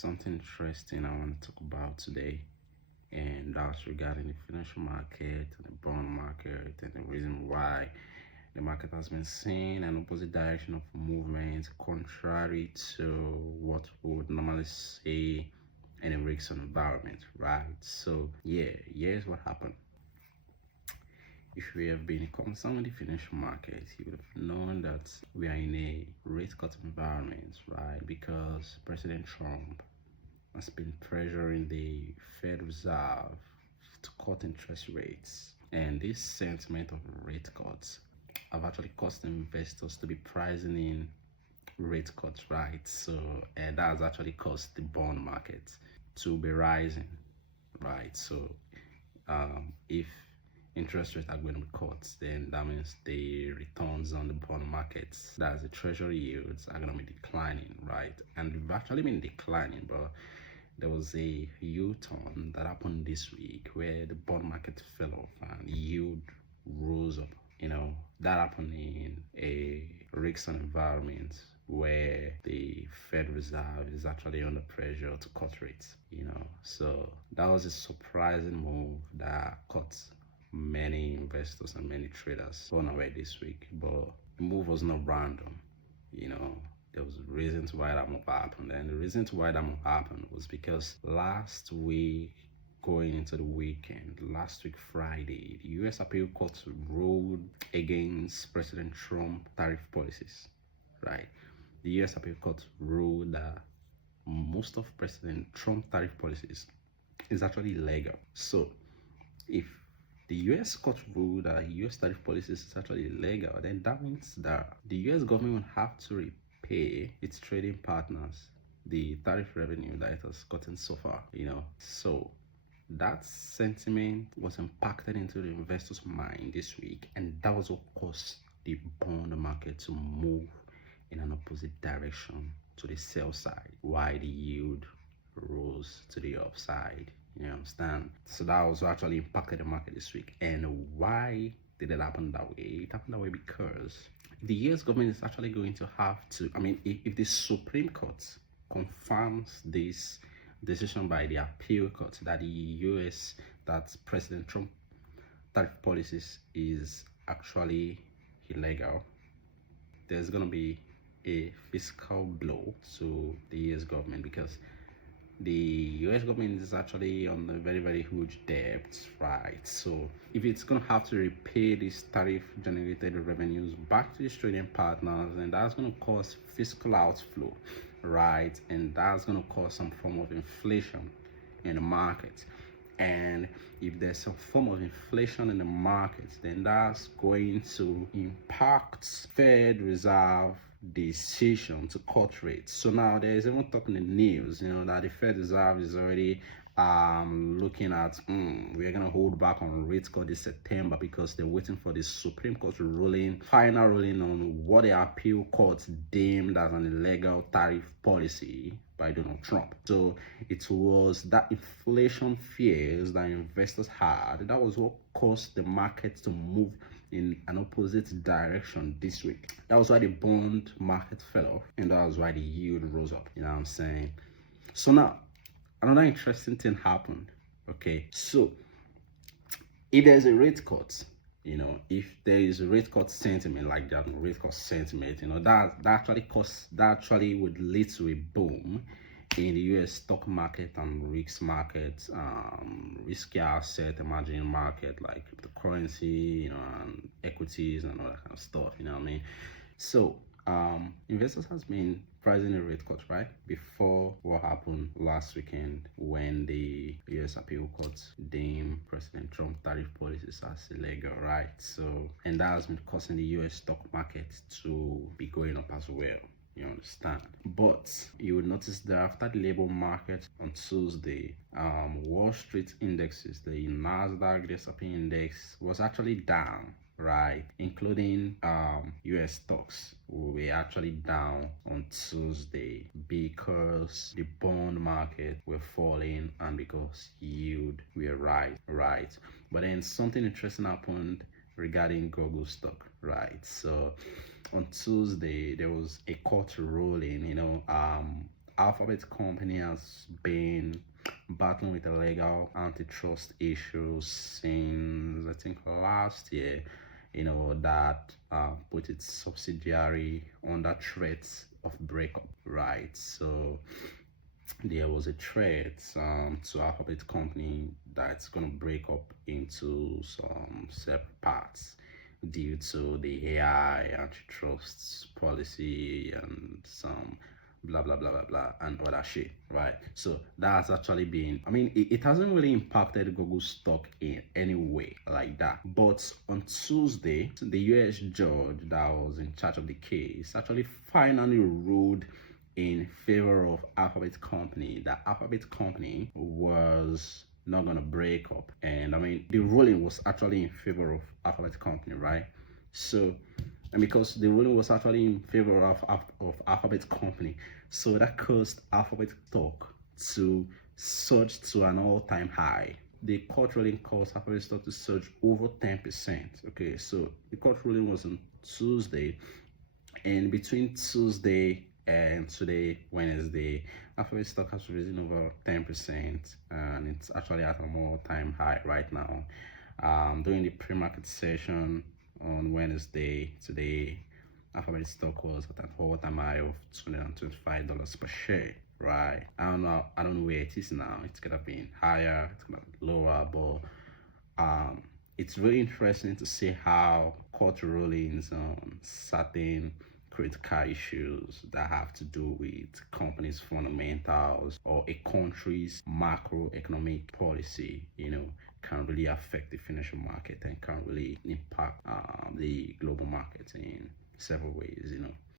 Something interesting I want to talk about today, and that's regarding the financial market and the bond market, and the reason why the market has been seeing an opposite direction of movement, contrary to what we would normally say in a risk environment, right? So, here's what happened. If you have been concerned with the financial market, you would have known that we are in a rate cut environment, right? Because President Trump has been pressuring the Fed Reserve to cut interest rates. And this sentiment of rate cuts have actually caused investors to be pricing in rate cuts, right? So that has actually caused the bond market to be rising, right? So if interest rates are going to be cut, then that means the returns on the bond markets, that's the treasury yields, are going to be declining, right? And they've actually been declining, but there was a U-turn that happened this week where the bond market fell off and yield rose up. That happened in a risk environment where the Fed Reserve is actually under pressure to cut rates. So that was a surprising move that caught many investors and many traders unaware this week. But the move was not random. There was reasons why that move happened, and the reason why that move happened was because last week, going into the weekend, last week Friday, the U.S. Appeal Court ruled against President Trump tariff policies, right? The U.S. Appeal Court ruled that most of President Trump tariff policies is actually illegal. So if the U.S. court ruled that U.S. tariff policies is actually illegal, then that means that the U.S. government will have to pay its trading partners the tariff revenue that it has gotten so far. So that sentiment was impacted into the investors' mind this week, and that was what caused the bond market to move in an opposite direction to the sell side, while the yield rose to the upside. You understand? So that was what actually impacted the market this week. And why did it happen that way? It happened that way because the US government is actually going to have to, if the Supreme Court confirms this decision by the appeal court that the US, that President Trump tariff policies is actually illegal, there's going to be a fiscal blow to the US government, because the US government is actually on a very, very huge debt, right? So if it's going to have to repay these tariff generated revenues back to its trading partners, and that's going to cause fiscal outflow, right? And that's going to cause some form of inflation in the market. And if there's some form of inflation in the market, then that's going to impact Fed Reserve decision to cut rates. So now there is even talk in the news, that the Fed Reserve is already looking at we're gonna hold back on rate cut this September because they're waiting for the Supreme Court final ruling on what the appeal court deemed as an illegal tariff policy by Donald Trump. So it was that inflation fears that investors had that was what caused the market to move in an opposite direction this week. That was why the bond market fell off, and that was why the yield rose up. You know what I'm saying? So now, another interesting thing happened. Okay, so if there's a rate cut, if there is a rate cut sentiment like that, that actually would lead to a boom in the US stock market and risk market, risky asset, emerging market like the currency, and equities and all that kind of stuff. So investors has been pricing a rate cut right before what happened last weekend when the US Appeal Court deemed President Trump tariff policies as illegal, right? So, and that has been causing the US stock market to be going up as well. You understand? But you will notice that after the labor market on Tuesday, Wall Street indexes, the Nasdaq, the S&P index was actually down, right? Including US stocks were actually down on Tuesday because the bond market were falling and because yield were right. But then something interesting happened regarding Google stock, right? So on Tuesday there was a court ruling, Alphabet company has been battling with illegal antitrust issues since I think last year. That put its subsidiary under threat of breakup, right? So there was a threat to Alphabet company that's going to break up into some separate parts due to the AI antitrust policy and some blah blah blah blah blah and other shit, right? So that's actually been, I mean, it hasn't really impacted Google stock in any way like that. But on Tuesday, the US judge that was in charge of the case actually finally ruled in favor of Alphabet company. That Alphabet company was not gonna break up, and I mean the ruling was actually in favor of Alphabet company, right? So, and because the ruling was actually in favor of Alphabet company, so that caused Alphabet stock to surge to an all-time high. The court ruling caused Alphabet stock to surge over 10%. Okay, so the court ruling was on Tuesday, and between Tuesday and today, Wednesday, Alphabet stock has risen over 10%, and it's actually at an all-time high right now. During the pre-market session on Wednesday, today, Alphabet stock was at an all-time high of $225 per share. Right. I don't know where it is now. It could have been higher, it could have been lower, but it's really interesting to see how court rulings on certain critical issues that have to do with companies' fundamentals or a country's macroeconomic policy, can really affect the financial market and can really impact the global market in several ways.